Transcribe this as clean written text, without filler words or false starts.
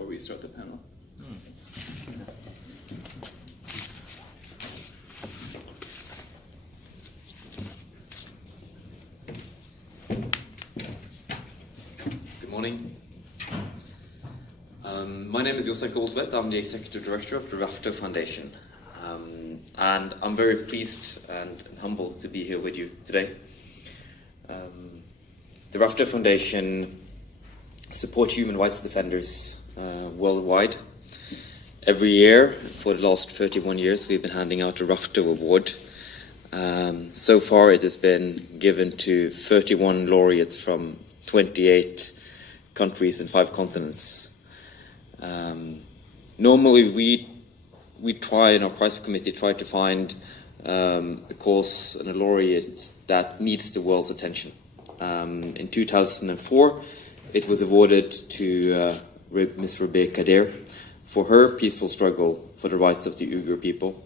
before we start the panel. Good morning. My name is Jostein Kolsvedt. I'm the Executive Director of the Rafto Foundation. And I'm very pleased and humbled to be here with you today. The Rafto Foundation supports human rights defenders worldwide. Every year, for the last 31 years, we've been handing out a Rafto Award. So far, it has been given to 31 laureates from 28 countries and 5 continents. Normally, we try in our prize committee to find a cause and a laureate that needs the world's attention. In 2004, it was awarded to Ms. Rabeh Kadeer for her peaceful struggle for the rights of the Uyghur people.